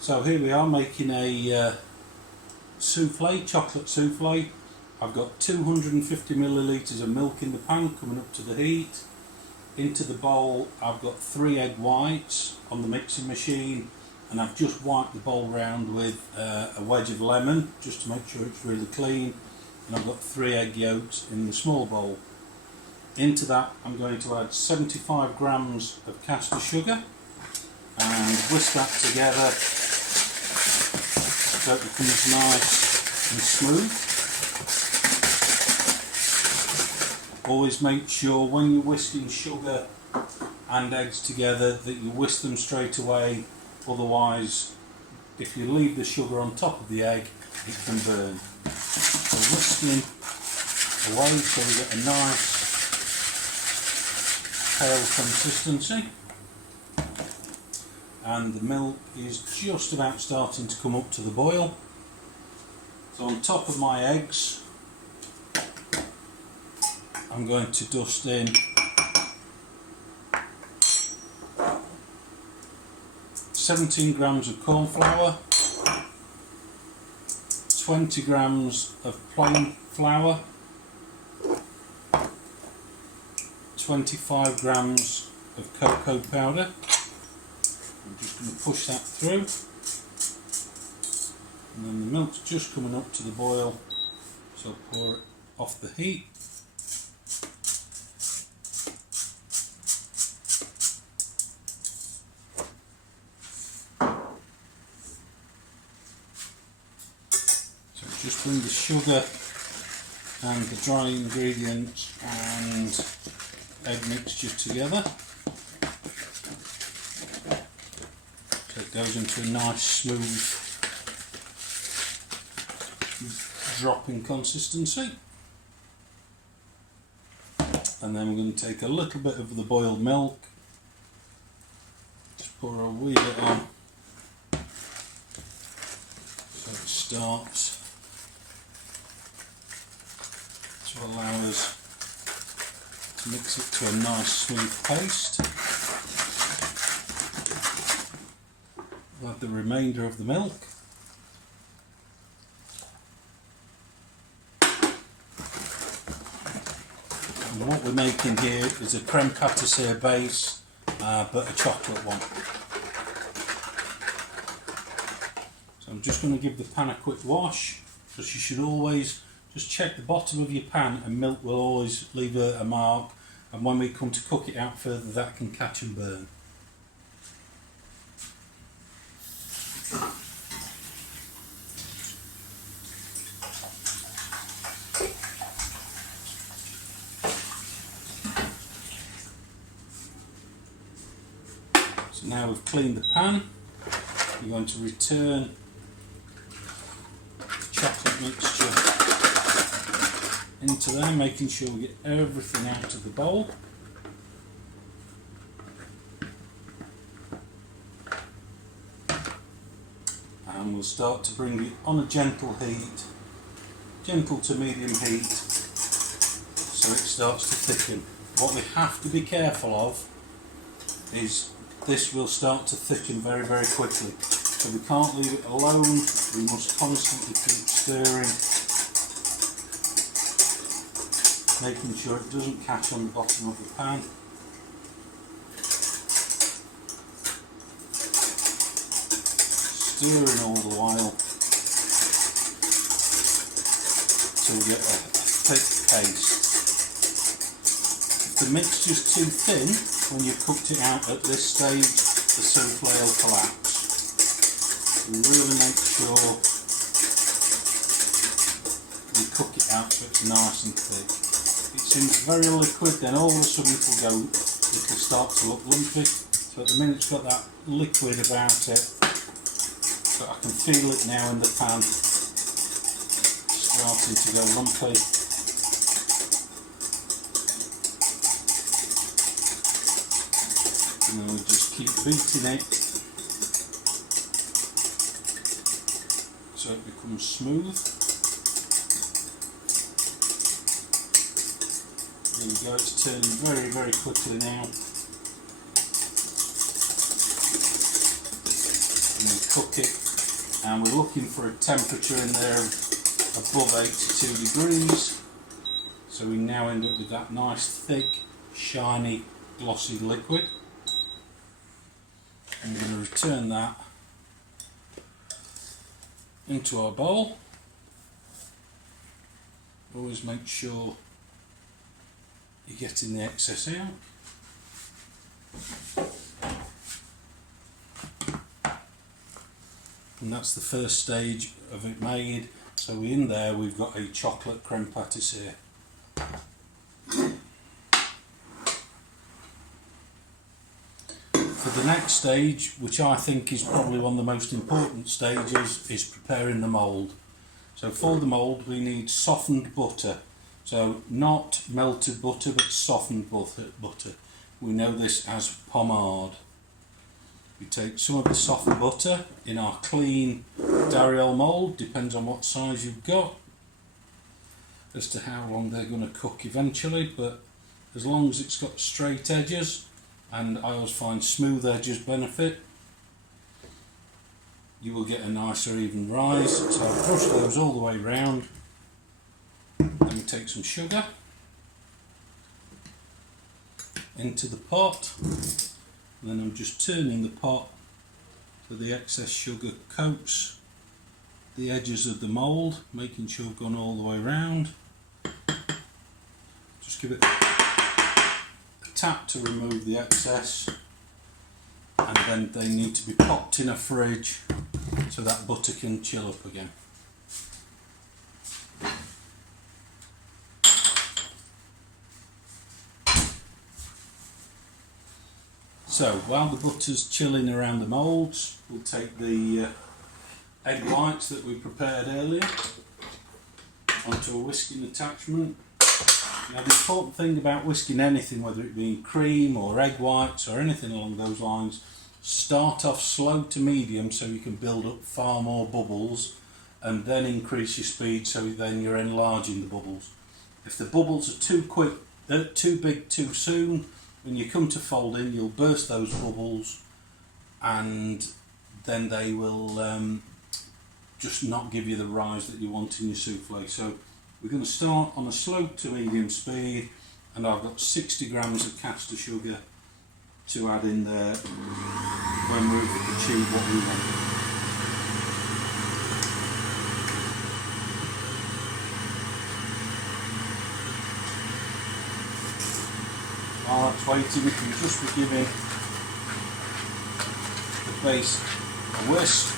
So here we are making a souffle, chocolate souffle. I've got 250 millilitres of milk in the pan coming up to the heat. Into the bowl I've got 3 egg whites on the mixing machine, and I've just wiped the bowl round with a wedge of lemon just to make sure it's really clean, and I've got 3 egg yolks in the small bowl. Into that I'm going to add 75 grams of caster sugar and whisk that together so it becomes nice and smooth. Always make sure when you're whisking sugar and eggs together that you whisk them straight away, otherwise if you leave the sugar on top of the egg it can burn. So whisking away so we get a nice pale consistency, and the milk is just about starting to come up to the boil. So on top of my eggs I'm going to dust in 17 grams of corn flour, 20 grams of plain flour, 25 grams of cocoa powder. I'm just going to push that through, and then the milk's just coming up to the boil, so I'll pour it off the heat. So just bring the sugar and the dry ingredients and egg mixture together, so it goes into a nice smooth dropping consistency. And then we're going to take a little bit of the boiled milk, just pour a wee bit on so it starts to allow us to mix it to a nice smooth paste. We'll add the remainder of the milk. And what we're making here is a creme pâtissier base, but a chocolate one. So I'm just going to give the pan a quick wash, because you should always just check the bottom of your pan, and milk will always leave a mark, and when we come to cook it out further that can catch and burn. So now we've cleaned the pan, we're going to return the chocolate mixture into there, making sure we get everything out of the bowl. And we'll start to bring it on a gentle heat, gentle to medium heat, so it starts to thicken. What we have to be careful of is this will start to thicken very, very quickly. So we can't leave it alone, we must constantly keep stirring, making sure it doesn't catch on the bottom of the pan. Stirring all the while till we get a thick paste. If the mixture's too thin when you've cooked it out at this stage, the souffle will collapse. So really make sure you cook it out so it's nice and thick. It seems very liquid, then all of a sudden it'll start to look lumpy. So at the minute it's got that liquid about it, but I can feel it now in the pan, starting to go lumpy. And then we just keep beating it so it becomes smooth. There we go, it's turning very, very quickly now. and we cook it, and we're looking for a temperature in there above 82 degrees. So we now end up with that nice thick, shiny, glossy liquid. And we're going to return that into our bowl. Always make sure you're getting the excess out. And that's the first stage of it made. So in there we've got a chocolate creme pâtissier. For the next stage, which I think is probably one of the most important stages, is preparing the mould. So for the mould we need softened butter. So not melted butter but softened butter. We know this as pommade. We take some of the softened butter in our clean Dariel mould, depends on what size you've got, as to how long they're going to cook eventually, but as long as it's got straight edges, and I always find smooth edges benefit, you will get a nicer even rise. So I brush those all the way round. Then we take some sugar into the pot, and then I'm just turning the pot so the excess sugar coats the edges of the mould, making sure I've gone all the way round. Just give it a tap to remove the excess, and then they need to be popped in a fridge so that butter can chill up again. So while the butter's chilling around the moulds, we'll take the egg whites that we prepared earlier onto a whisking attachment. Now the important thing about whisking anything, whether it be cream or egg whites or anything along those lines, start off slow to medium so you can build up far more bubbles, and then increase your speed so then you're enlarging the bubbles. If the bubbles are too quick, too big too soon, when you come to fold in, you'll burst those bubbles, and then they will just not give you the rise that you want in your souffle. So we're going to start on a slow to medium speed, and I've got 60 grams of caster sugar to add in there when we've achieved what we want. While that's waiting, we can just be giving the base a whisk,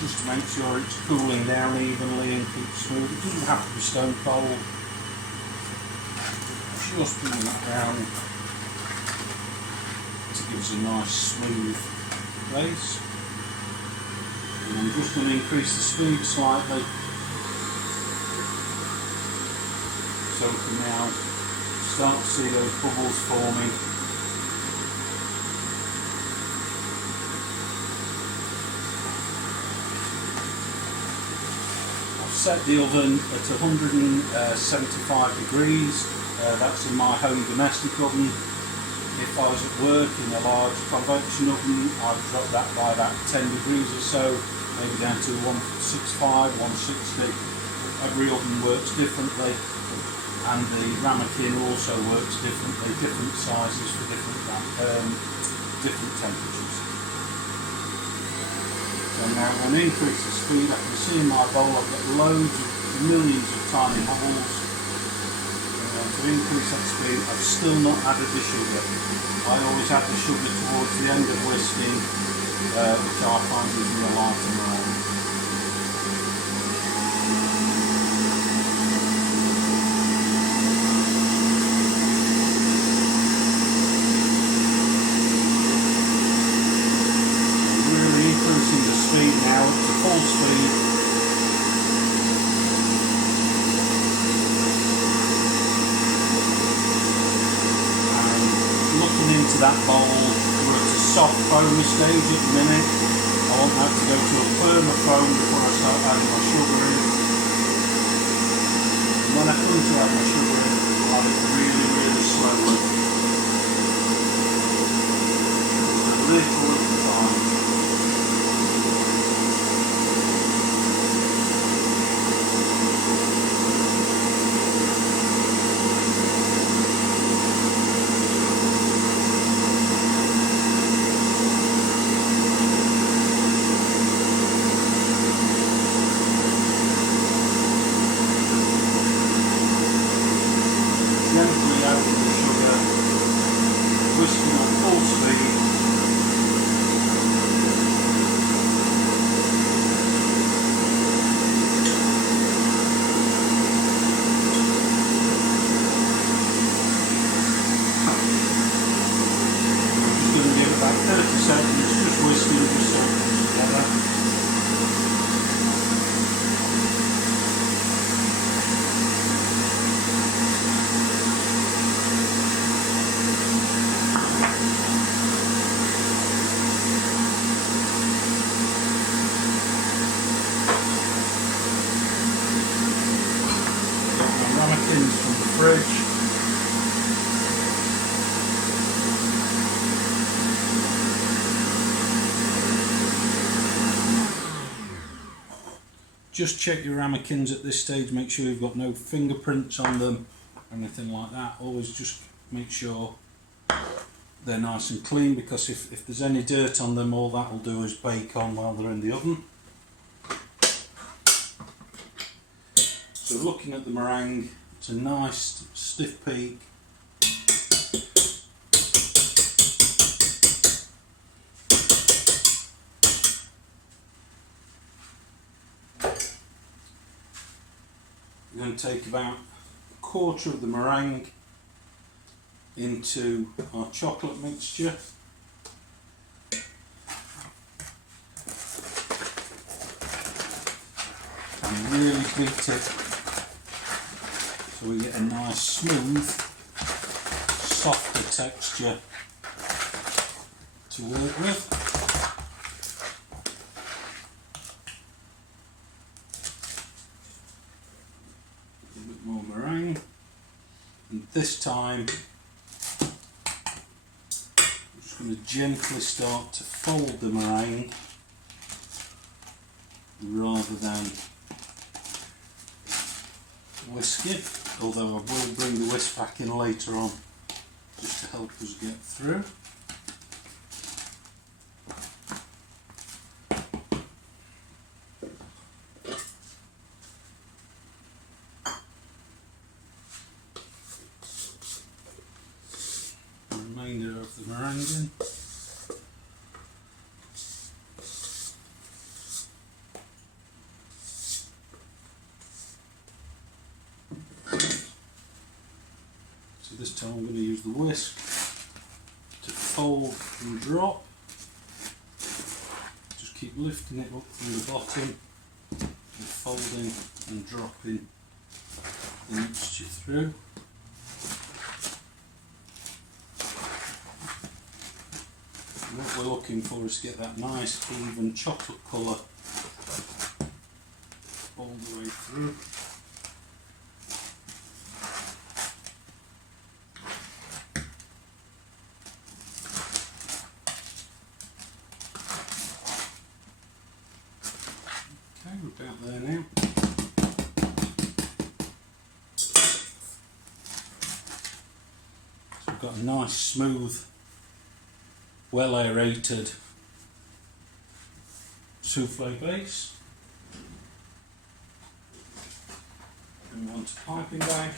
just to make sure it's cooling down evenly and keeps smooth. It doesn't have to be stone cold. Just bring that down to give us a nice smooth base. And I'm just going to increase the speed slightly, so we can now start to see those bubbles forming. I've set the oven at 175 degrees. That's in my home domestic oven. If I was at work in a large convection oven, I'd drop that by about 10 degrees or so, maybe down to 165, 160. Every oven works differently, and the ramekin also works differently, different sizes for different temperatures. So now I'm going to increase the speed. I can see in my bowl I've got millions of tiny bubbles. To increase that speed, I've still not added the sugar. I always add the sugar towards the end of whisking, which I find using a lighter mould. Now up to full speed, and looking into that bowl, we're at a soft foamy stage at the minute. I want that to go to a firmer foam before I start adding my sugar in. And when I come to add my sugar in, I'll add it really, really slowly. little at a time. Gently adding the sugar, whisking on full speed. I'm just going to give it about 30 seconds, just whisking just so it comes together. Ramekins from the fridge. Just check your ramekins at this stage, make sure you've got no fingerprints on them or anything like that. Always just make sure they're nice and clean, because if there's any dirt on them, all that will do is bake on while they're in the oven. So looking at the meringue, it's a nice stiff peak. We're going to take about a quarter of the meringue into our chocolate mixture. And really beat it so we get a nice smooth, softer texture to work with. A bit more meringue, and this time I'm just going to gently start to fold the meringue rather than whisk it, although I will bring the whisk back in later on just to help us get through. The remainder of the meringue in. So this time I'm going to use the whisk to fold and drop. Just keep lifting it up from the bottom and folding and dropping the mixture through. And what we're looking for is to get that nice even chocolate colour all the way through. Okay, we're about there now. So we've got a nice smooth, well aerated souffle base. And we want a piping bag.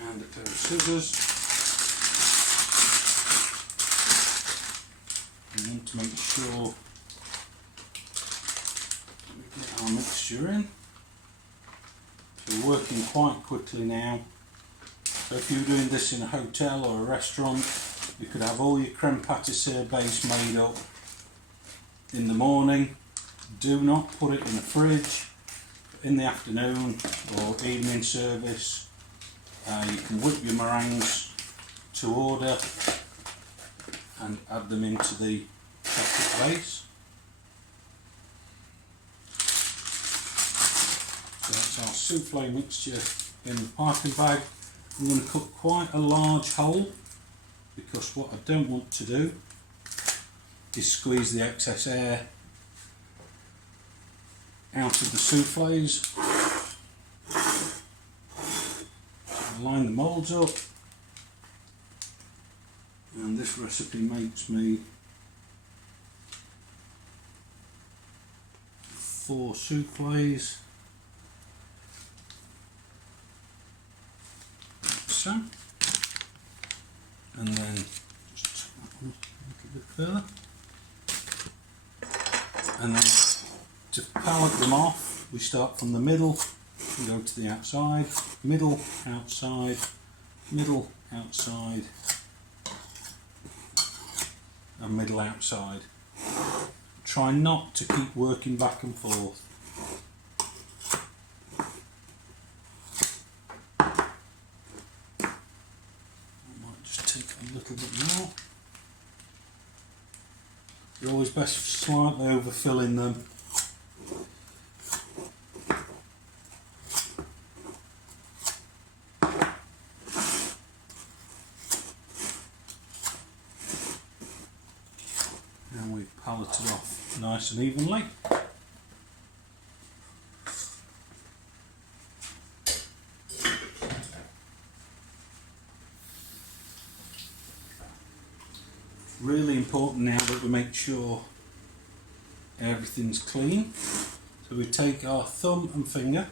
And a pair of scissors. We want to make sure we get our mixture in. So we're working quite quickly now. So if you're doing this in a hotel or a restaurant, you could have all your creme pâtissier base made up in the morning. Do not put it in the fridge in the afternoon or evening service. You can whip your meringues to order and add them into the chocolate base. So That's our souffle mixture in the piping bag. I'm going to cut quite a large hole because what I don't want to do is squeeze the excess air out of the souffles. So line the moulds up, and this recipe makes me 4 souffles, like so, and then just take that one a little bit further, and then to palette them off we start from the middle and go to the outside, middle, outside, middle, outside, and middle, outside. Try not to keep working back and forth. I might just take a little bit more. You're always best slightly overfilling them. And we've palleted off nice and evenly. Really important now that we make sure everything's clean. So we take our thumb and finger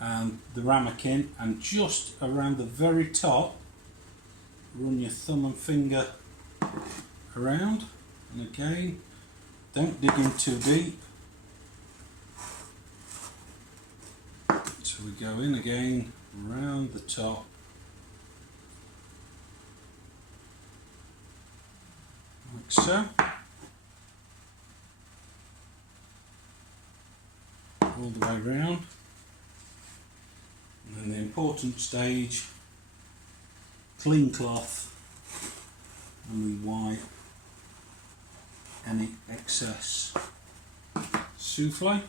and the ramekin, and just around the very top run your thumb and finger around, and again don't dig in too deep. So we go in again around the top, like so, all the way round. And then the important stage, clean cloth, and we wipe any excess souffle.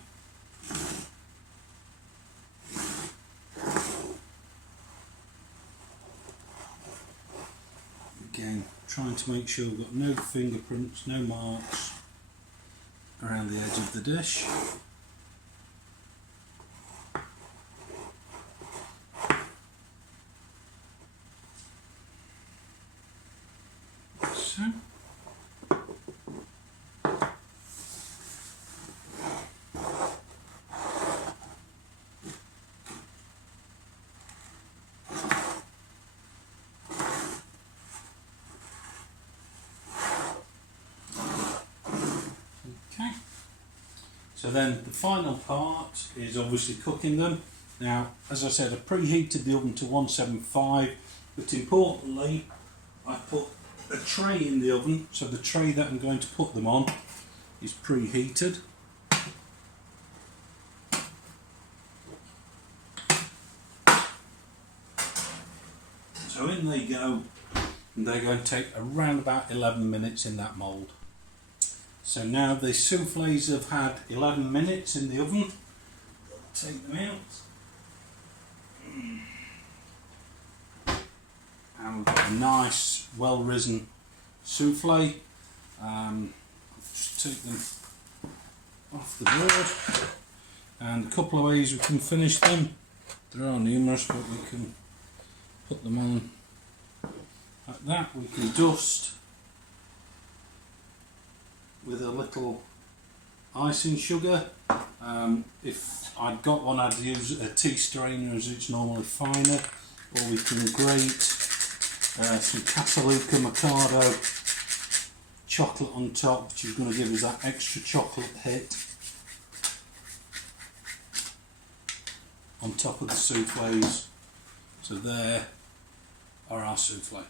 Again, trying to make sure we've got no fingerprints, no marks around the edge of the dish. So. Okay. So then the final part is obviously cooking them. Now, as I said, I preheated the oven to 175, but importantly, I put a tray in the oven, so the tray that I'm going to put them on is preheated. So in they go, and they're going to take around about 11 minutes in that mould. So now the souffles have had 11 minutes in the oven. Take them out. And we've got a nice, well-risen souffle. I'll just take them off the board. And a couple of ways we can finish them. There are numerous, but we can put them on like that. We can dust with a little icing sugar. If I'd got one, I'd use a tea strainer as it's normally finer, or we can grate some Cataluca Mikado chocolate on top, which is going to give us that extra chocolate hit on top of the souffles. So there are our souffle.